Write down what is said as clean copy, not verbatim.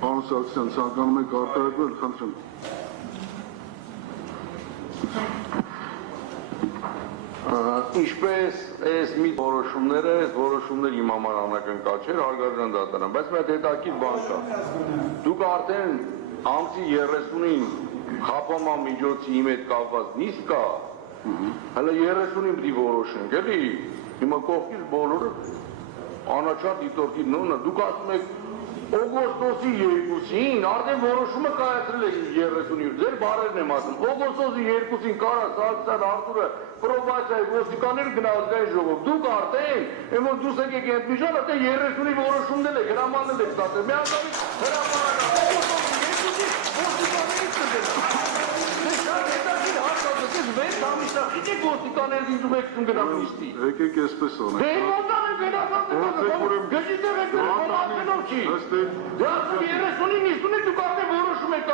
Պարոն Սարգսյան, ցանկանում եք արտահայտվել, խնդրեմ։ Ինչպես այս մի որոշումները, այս որոշումները իմ համար անակնկալ չէր, հարգարժան դատարան, բայց մի հատ հետաքրքիր բան կա։ Դուք արդեն ամսի 30-ին խափանման միջոցի իմ հետ կապված նիստ կա, հələ 30-ին պիտի որոշենք, էլի, հիմա կողքից բոլորը անաչառ դիտորդի նոնը, դուք ասում եք օգոստոսի 2-ին, արդեն որոշումը կայացրել եք 30-ին, ձեր բարերն եմ ասում, օգոստոսի 2-ին կարա Սարգսյան Արթուրը պրոբացիայի ոստիկանները գնա ազգային ժողով, դուք արդեն, որ դուս եկեք այդ միջան, արդեն 30-ի որոշումն եք, հրամանն եք ստացել, միանգամից հրապարակա, օգոստոսի 2-ին ոստիկաններից կգնա, դե շատ հետաքրքիր հարկազգես 6 ամիսա, իջեք ոստիկաններից ինձ ու եկցում գնամ նիստի։ Եկեք այսպես անենք։ Դե ոնտան են գնացած գջիտ եք եկել խոնացնելով չի։ Դե ասում 30-ին նիստուն եք դուք արդեն որոշում եք